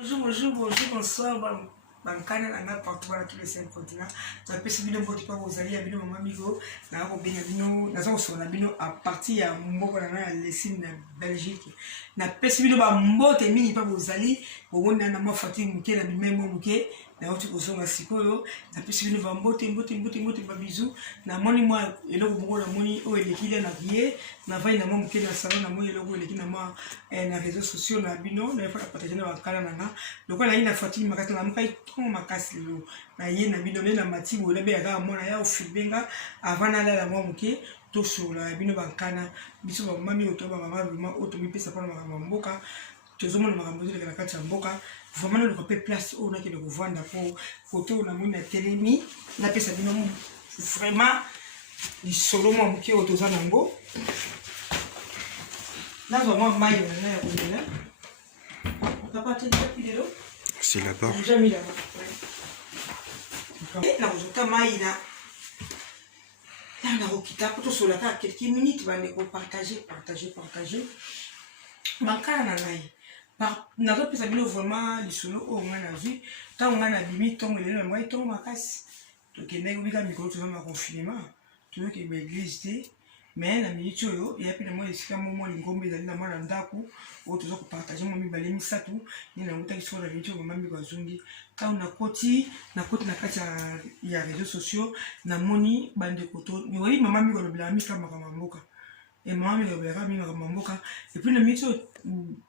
Bonjour, bonsoir. Bankana nanga partout dans tous les 5 continents. Tu as pu bino boti pa bozali ya bino mama migo na ko benga bino na so na bino à partir ya mboko na lesine na Belgique. Na pesi bino ba mbote mini pa bozali bobona na mafati muke na bimemo muke na otu kozonga sikoyo na pesi bino ba mbote ba bisou na moni moi eloko bongo na moni o elekile na vie na vai na mo muke na salon na moni eloko elekile na moi na réseaux sociaux na bino na fa partager na bakala nanga lokola ina fati makata na mukai ton makasi lo na ye na bino na mati bo na be ya mona ya ofibenga avana la mo muke to sur la bino bankana biso ba mami oto ba mama vraiment oto mi pesa pa na mboka tozomona makambo zile kana kati ya mboka vraiment le kopé place o na ke de vendre pour photo na mona telemi na pesa bino vraiment ni solo mo muke oto za nango na vraiment mayo na ya kundela papa te depuis là c'est là-bas. J'ai mis là-bas. Et là, je t'ai là, on a quitté pour tout cela. Quelques minutes, on va partager. Manka na ngai. Par nazo pesa bilo vraiment les solo au moins la vie. Tant on a bimi tombe les moi tombe makasi. To kende ubika mikolo to na confinement. To ke l'église mais na minute yo et puis moi esika momo lingombe ezali na mwana ndaku o tozo ko partager mo mibale misatu ni na ngota kiso na video mama mi bazungi ka na koti na kati ya réseaux sociaux na moni bande koto ni wali mama mi ko bla mi kama kama mboka et maman mi ko bla mi kama mboka et puis na minute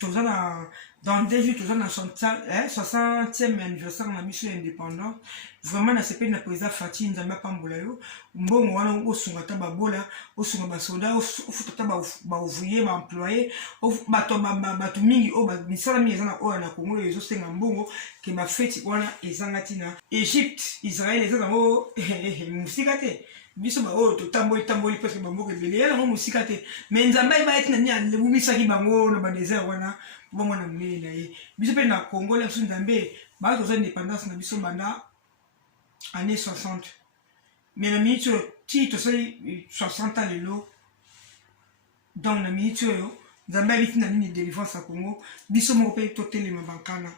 tozo na dans des vues tozo na 60e anniversaire na mission indépendant vraiment na sepeli na président Fati Nzamba pambola yo mbongo wana osunga ta babola osunga ba soda ofuta ta ba ouvrier ba employé bato mingi o ba misala mi ezana o na Congo ezo senga mbongo ke ba feti wana ezanga tina Egypte Israël ezana o musika te biso ba o to tamboli parce que bamboka ebele ya na musika te mais Nzamba ba etina nya le bumisaki bango na ba désert wana bongo na mili na ye biso pe na Congo la biso Nzambe ba to za indépendance na biso banda années 60. Mais la minute, si tu sais 60 ans, dans la minute, Zambia vit na ligne de délivrance à Congo, biso mo pe to tele mabankana.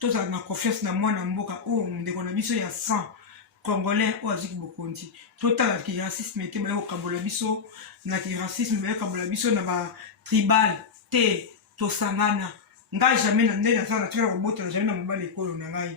To za na confiance na mwana mboka o ndeko na biso ya 100 Congolais o aziki bokonti. Total ki racisme te ba yo kabola biso na ki racisme ba yo kabola biso na ba tribal te to sangana. Nga jamais na ndena za na tira robota na jamais na mobali ekolo na ngai.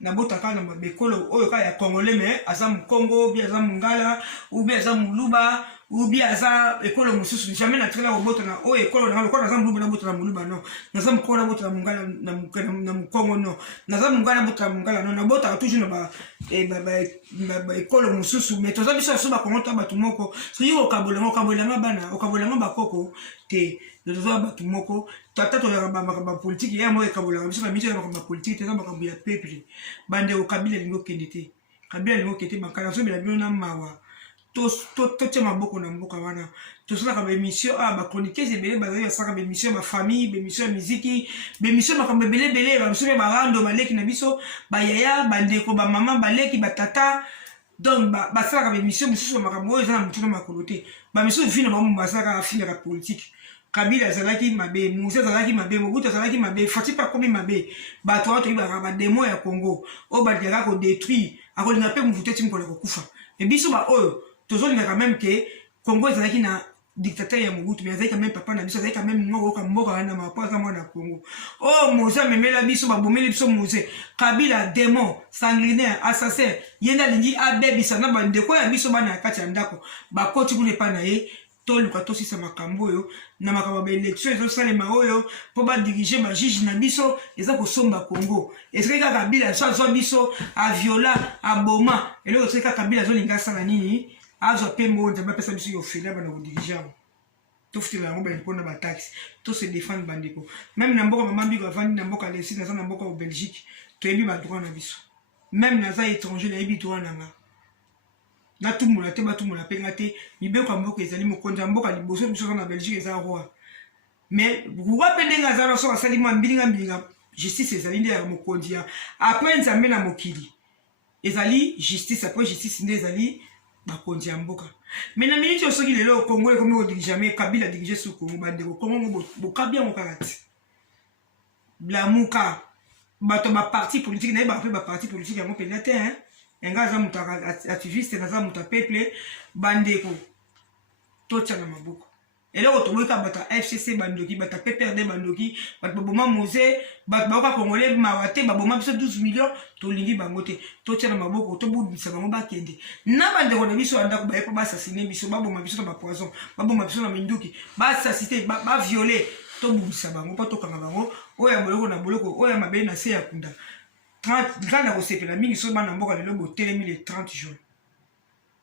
Na bota kana bekolo oyo ka ya Congolais mais aza Congo bi aza Mungala ou bi aza Muluba ou bi aza ekolo mususu jamais na tira robota na oyo ekolo na lokolo aza Muluba na bota na Muluba no na za Mkola bota na Mungala na Congo no na za Mungala bota na Mungala no na bota toujours na ba ekolo mususu mais toza biso so ba Congo ta batu moko so yo okabolanga bana okabolanga bakoko te toza batu moko tata to ya ba politique ya mo ekabolanga biso na biso ya ba politique te za makambo ya peuple bande o kabila lingo kendete kabila lingo kete bakala so bila bino na mawa to tema boko na mboka wana to sala ka émission ba chroniqueurs ebele ba ya saka ba émission ba famille ba émission musique ba émission makambo ebele ba biso ba rando baleki na biso ba yaya bande ko ba mama baleki ba tata donc ba sala ka émission biso makambo eza na mutu na makolo te ba biso vino ba mo sala ka fille ka politique Kabila zalaki mabe, Moussa zalaki mabe, Mobutu zalaki mabe, Fati pa komi mabe, ba to ba demo ya Congo, o ba dira ko détruire, ako linga pe mvuté tim ko le kufa. Et biso ba oyo, tozo linga quand même que Congo zalaki na dictateur ya Mobutu, mais zalaki quand même papa na biso zalaki quand même ngoko ka mboka na ma pa za mwana Congo. Oh Moussa memela biso ba bomeli biso Moussa, Kabila démon, sanguinaire, assassin, yenda lingi abebisa na ba ndeko ya biso bana kati ya ndako, ba koti kule pa na ye. Toluka to sisa makambo yo na makambo ba élection ezo salema oyo po ba diriger ba juge na biso eza ko somba Congo est-ce que Kabila so biso a viola a boma eloko est-ce que Kabila zo linga sala nini azo pembo nzamba pesa biso yo fela bana ko diriger to fitila ngo ba impona ba taxe to se défendre bandeko même na mboka mama biko avandi na mboka lesi na na mboka au Belgique to yebi ba droit na biso même na za étranger na yebi droit na nga na tumula te batumula penga te mibeko mboka ezali mokonza mboka liboso biso na Belgique eza roi mais roi pendenga za so asali mwa mbilinga justice ezali nde ya mokonzi ya après nzambe na mokili ezali justice après justice nde ezali bakonzi ya mboka mais na minute osoki lelo Congo ekomi ko dirige jamais Kabila dirige sur Congo bande ko Congo bo kabia mo kakati blamuka bato ba parti politique na ba parti politique yango pena te hein enga za muta activiste na za muta peuple bandeko tocha na maboko eloko toboka bata FCC bandoki bata PPRD bandoki bata baboma mose bata baoka congolais mawate baboma biso 12 millions tolingi bango te tocha na maboko tobudisa bango bakende na bandeko na biso andako bayepa basasine biso baboma biso na ba poison baboma biso na minduki basasite ba violer tobudisa bango pa tokanga bango oya boloko na boloko oya mabele na se ya kunda 30 na kosepela mingi so bana mboka lelo botelemi le 30 juin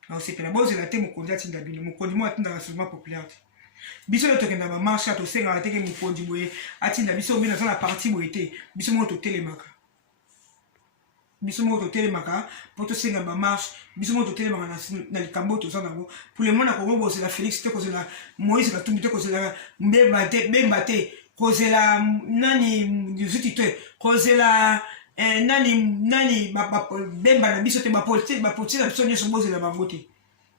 na kosepela bozela te mokonzi atinda bino mokonzi mo atindaka seulement populaire te biso le tokenda ba marche tosengaka teke mokonzi boye atinda biso obe naza na parti boye te biso moko totelemaka po tosenga ba marche biso moko totelemaka na likambo toza nango pour le monde na Congo kozela Félix te kozela Moïse Katumbi te kozela Bemba te kozela nani yuzuti te kozela nani Bemba na biso te bapolitique na biso nyonso bozela bango te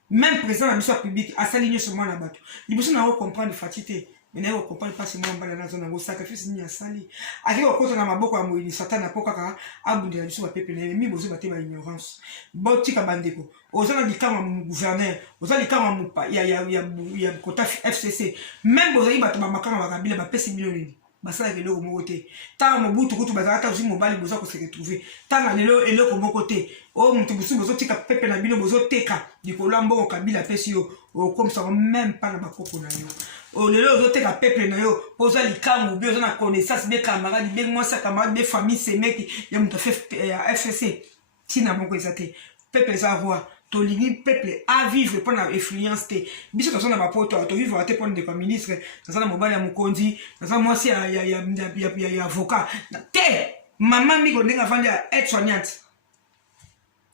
même président na biso ya public asali nyonso mwana bato liboso na comprendre fati te mais na comprendre pas seulement mbala na zona ngo sacrifice ni asali aki okota na maboko ya moyini satan na pokaka abundela biso ba pepe na mi bozo bate ba ignorance botika bandeko ozana likama mu gouverneur ozana likama ya kota FCC même bozali bato ba makanga ba kabila ba pesi millions basala eloko moko te tanga mobutu kutu bazalaka aussi mobali boza kose retrouver tanga lelo eloko moko te o mutu busu bozotika pepe na bino bozoteka likolo ya mbongo kabila pesi yo okomisa même pas na bakoko na yo o lelo ozoteka pepe na yo oza likangu bi oza na connaissance be camarade be mwasa camarade be famille semeki ya mutu ya FCC tina moko eza te pepe eza roi tolingi peuple à vivre pour la influence te biso toza na bapoto to vivre te pour ndeko ministre toza na mobali ya mokonzi toza mwasi ya avocat te mama miko ndenga vandi ya aide soignante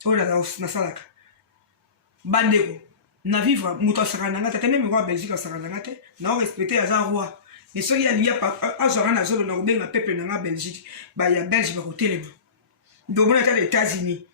ola na salaka bandeko na vivre muto asakana te même roi Belgique asakana te na respecter aza roi mais soki alingi azwaka na zolo na kobenga peuple na Belgique ba ya Belge bakotelema ndomona ta les États-Unis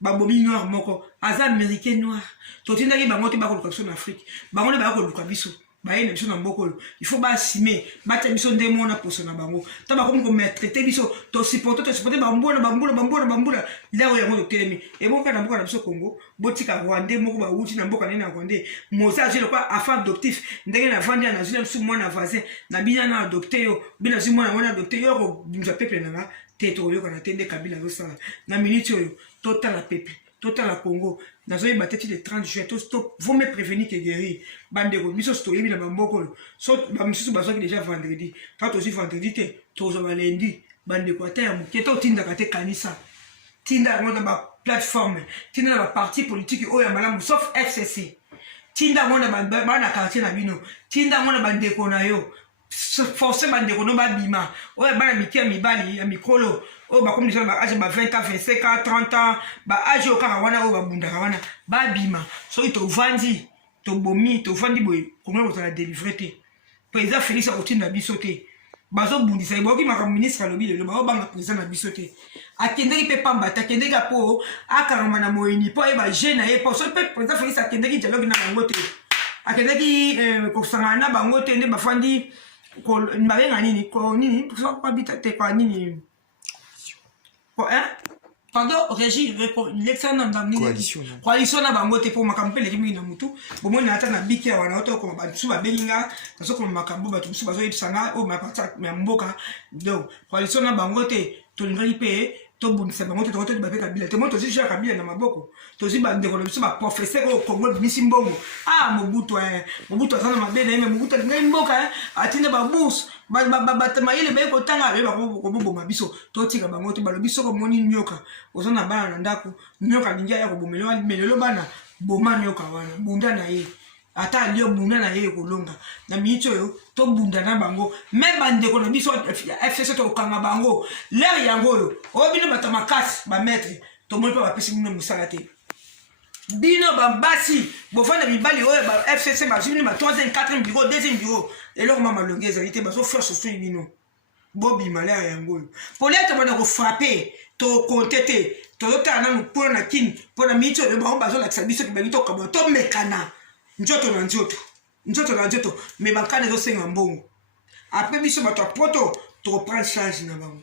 babomi noir moko aza américain noir totindaki bango te bakoluka biso na Afrique bango ne bakoluka biso baye na biso na mbokolo il faut basime batia biso nde mona poso na bango ta bakomi komatraite biso tosupporte bambula lero yango totelemi eboka na mboka na biso Congo botika rwandais moko bauti na mboka nene na rwandais moza azwi lokwa afin adoptif ndenge na vandi ya nazwi na biso mwana voisin na bina na adopte yo bina zwi mwana adopte yo kobimisa peuple nanga te toyoka te nde kabila azosala na minute oyo totala peuple totala Congo nazoyeba te ti le 30 juin to vaut me prévenir que guérir bandeko biso toyebi na bamboko oyo so bamisusu bazwaki déjà vendredi ka tozwi vendredi te tozwa balendi bandeko ata ya moke totindaka te kanisa tinda yango na baplateforme tinda na baparti politique oyo ya malamu sauf FCC tinda yango na bana quartier na bino tinda yango na bandeko na yo forcé bandeko no babima oyo bana mike ya mibali ya mikolo oyo bakomi déjà ba âge ba 20 ans 25 ans 30 ans ba âge okaka wana oyo babundaka wana babima soki tovandi tobomi tovandi boye komona kozala délivre te président Félix akotinda biso te bazobundisa eboki makambo ministre alobi lelo baobanga président na biso te akendeki mpe pamba te akendeki mpo akangama na moyini mpo ayeba jeune na ye mpo soki mpe président Félix akendeki dialogue na bango te akendeki kosangana na bango te nde bafandi babenga nini babita te kwa nini pardon régie coalition na bango te po makambo mpe leki mingi na mutu bomoni ata na biki ya wana otokoma bato mosusu babenginga nazokoma makambo bato mosusu bazoyebisanga oyo mapata ya mboka donc coalition na bango te tolingaki mpe tobundisa bango te tokotoyeba mpe kabila te mo tozwi jya kabila na maboko tozwi bandeko na biso baprofesseur oyo kongo bimisi mbongo mobutu aza na mabe na ye me mobutu alingai mboka atinda babourse bato mayele baye kotanga abe bakoboboma biso totika bango te balobi soko moni nyoka oza na bana na ndako nyoka alingi aya kobomela melelo bana boma nyoka wana bunda na ye ata alio bunda na ye kolonga na miniti oyo tobunda na bango me bandeko na biso FCC tokokanga bango lere yango oyo oyo bino bato makasi bametre tomoni mpe bapesi bino mosala te bino bambasi bofanda mibali oyo ba FCC bazwi bino ba 3e 4e bureau 2e bureau eloko mama longe ezali te bazofere sosoi bino bobima lere yango oyo polete bana kofrape tokonte te tozotala nanu mpona na kini mpona miniti oyo bango bazolakisa biso kibangi tokabwa tomekana nzoto na nzoto me bakana ezosenga mbongo apres biso bato ya poto tu reprends charge na bango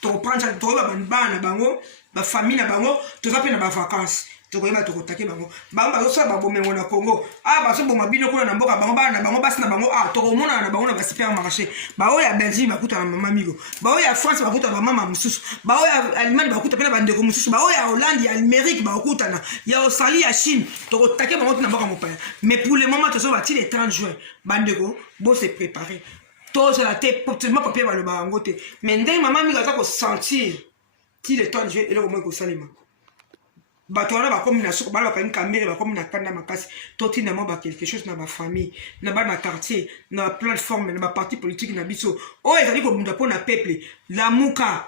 tu reprends charge tu ba na bango ba famille na bango tu rappelles na ba vacances tu koyeba tu kotake bango bazosala babomengo na Congo baso boma bino kuna na mboka bango bana na bango basi na bango tokomona na bango na ba supermarché baoyo ya Belgique bakuta na mama migo baoyo ya France bakuta ba mama mususu baoyo ya Allemagne bakuta pe na bandeko mususu baoyo ya Hollande ya Amérique bakuta na ya Australie ya Chine tokotake bango na mboka mopaya mais pour le moment tozo bati le 30 juin bandeko bo se préparer tous la tête potentiellement papier ba le bango te mais ndenge mama migo aza ko sentir ti le 30 juin eloko mo ko salima bato wana bakomi na soko bala bakangi kamere bakomi na kanda makasi totina mo ba quelque chose na ba famille na ba na quartier na plateforme na ba parti politique na biso o ezali ko bunda pona peuple la muka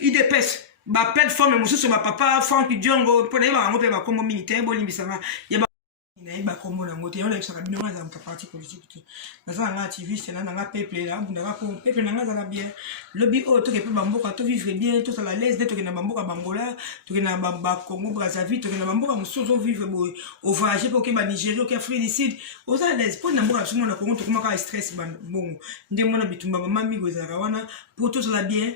IDPS ba plateforme mususu ba papa Frank Diongo pona ba ngo pe ba komo militaire bo limbisanga ya naïba kombo na ngote yona bisaka bino za mka parti politique naza nga activiste na nga peuple na bunda ka ko peuple na nga za bien lobby o to ke pe bamboka to vivre bien to la l'aise de to ke na bamboka bangola to ke na ba Congo Brazzaville to ke na bamboka musozo vivre bo au voyager pour ke ba Nigeria ke Afrique du Sud o za l'aise pour na mboka sumo na Congo to kuma ka stress ban bongo ndemo na bitumba mama migo za rawana pour to la bien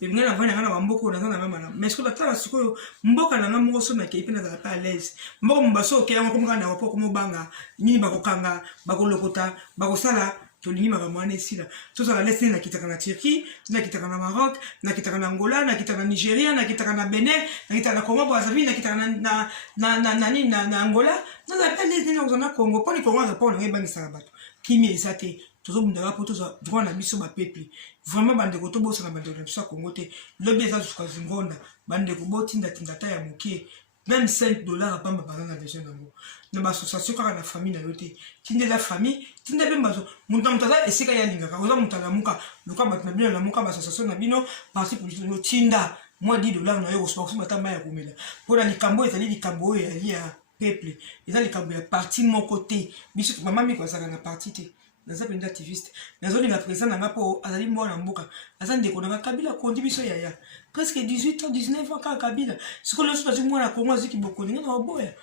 Pemna na vana ngana bamboko na ngana mama mais ko batala sikoyo mboka na ngamo ngoso na ke ipena za pas à l'aise mboko mbaso ke yango komaka na wapo komo banga nini bakokanga bakolokota bakosala tolingi makambo wana esila tozala lese na kitaka na Turquie na kitaka na Maroc na kitaka na Angola na kitaka na Nigeria na kitaka na Benin na kitaka na Congo Brazzaville na kitaka na Angola na za pas lese na Congo poni Congo za pona ngebangisa bato kimi esate tozo bundaka po tozo droit na biso ba peuple vraiment bandeko to bosa na bandeko na biso Congo te lobi eza suka zingonda bandeko botinda tindata ya mokie même $5 pamba par na besoin nango na ba association kaka na famille na yote tinde la famille tinde be mbazo muntu mutaza esika ya lingaka oza mutala muka luka batna bino na muka ba association na bino parti politique no tinda moi $10 na yo so bata maya komela pona likambo ezali likambo ya peuple ezali likambo ya parti moko te biso mama mi ko saka na parti te naza penda activiste nazolinga président nanga po azali mwana mboka aza ndeko nanga Kabila kondi biso yaya presque 18 ans 19 ans kaka Kabila sikoyo so tazi mwana Kongo aziki bokoni ngana oboya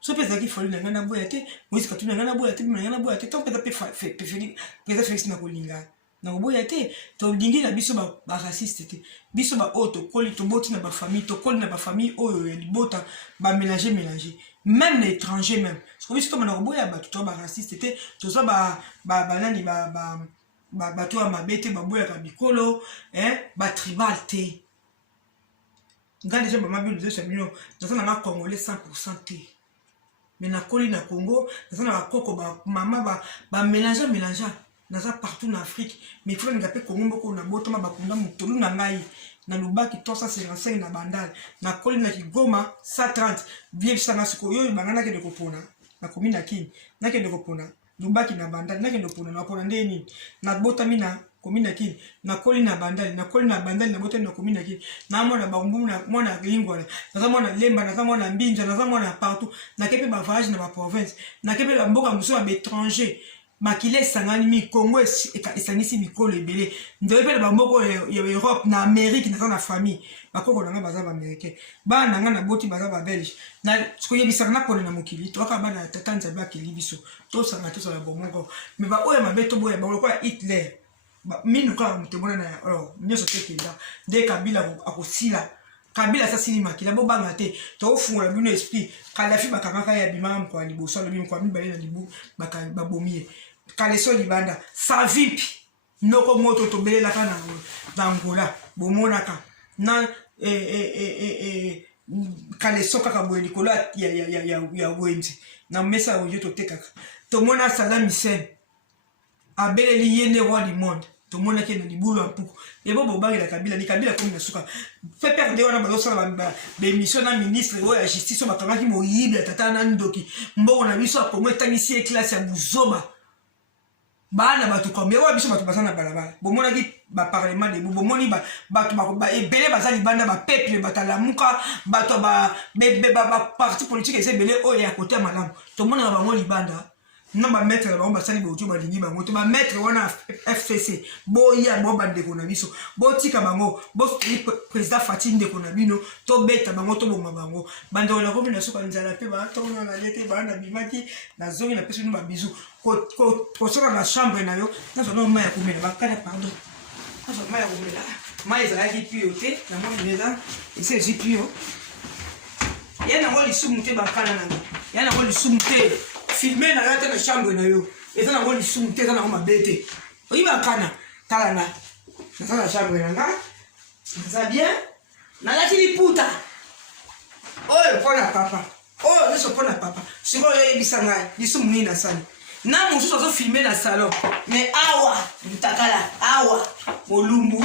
so peza ki fali nanga na boya te Moïse Katumbi nanga na boya te nanga na boya te tant peza pe Félix na kolinga na oboya te to lingi na biso ba raciste te biso ba auto koli to boti na ba famille to koli na ba famille oyo ya libota ba mélanger même les étrangers même parce que biso to na oboya ba to ba raciste te to so ba nani ba to ma bete ba boya ka bikolo ba tribal te ngande déjà ba mabi nous champion dans na congolais 100% te mais na koli na Congo dans na koko ba mama ba mélanger naza partout en Afrique mais il faut ngape Congo mboko na botoma bakunda mutulu na ngai na lubaki 355 na bandal na koli na Kigoma 130 vie sanga sikoyo bangana ke de kopona na komina kini na ke de kopona lubaki na bandal na ke de kopona na pona ndeni na botami na komina kini na koli na bandal na botami na komina kini na mona bambu na mona lingwana na mona lemba na mona mbinja na mona partout na kepe ba voyage na ba province na kepe ba mboka muso ba étranger makile sangani mi Congo esangisi mikolo ebele ndoye pe ba mboko ya Europe na Amérique na famille bakoko nanga baza ba américain ba nanga na boti baza ba belge na skoyebisaka na pone na mokili to aka bana tata nzaba keli biso to sanga to sala bomoko me ba oya mabeto boya ba lokola Hitler ba minu ka mutebona na nyoso tekenda de Kabila akosila Kabila sa sili makila bo banga te to fungola bino esprit Kalafi bakanga ya bimam kwa liboso lo bim kwa mibale na libu bakabomie Kaleso libanda sa vipi noko moto to belela kana na Angola bomonaka na Kaleso kaka boye likola ya wenzi na mesa oyo to tekaka to mona Saddam Hussein abeleli yene roi du monde to mona ke na libulu ampuku ebo bobangi la Kabila ni Kabila comme na suka fait perdre wana bazosala ba émission na ministre oyo ya justice bakangaki moyibi tata na ndoki mboko na biso akomo etangisi classe ya buzoba bana batu kombe wa biso batu basana balabala bomona ki ba parlement de bomoni batu ba ebele bazali banda ba peuple batalamuka batu ba parti politique ese belé oyo ya côté malamu to mona bango libanda non ba mettre ba ba sali bojo ba lingi bango to ba mettre wana FCC boya bo ba ndeko na biso bo tika bango bo président Fatim ndeko na bino to beta bango to bonga bango bando la komina soka nzala pe ba to na lete ba na bimaki na zongi na peso ba bizu ko soka na chambre na yo na zo no maya kumela ba kana pardon na zo maya kumela maya za ki piote na mo neza ese jipio yana ngoli sumute ba kana na yana ngoli sumute filmer na yo na chambre na yo eza na ngoli sumute eza na ngoma bete oyiba kana tala na na chambre na nga ça bien na la liputa oyo pona papa oyo neso pona papa siko yo yebisanga lisu muni na sani na mosusu azo filmer na salon mais awa mutakala awa molumbu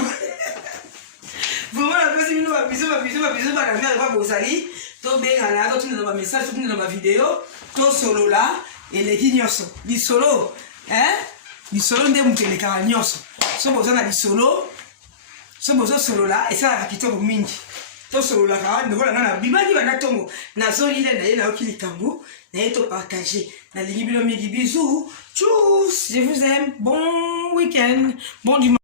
vraiment la pesi bino babiso bana mère kwa bozali to bengana to tuna ba message to tuna ba video to solola eleki nyonso lisolo lisolo nde muteleka nyonso so bozana lisolo so bozo solola esalaka kitoko mingi to solola ka ndeko na bimaki bana tongo na zoli ile na ye na okili kambu na ye to partager na lingi bilo mingi bisous tchuss je vous aime bon week-end bon dimanche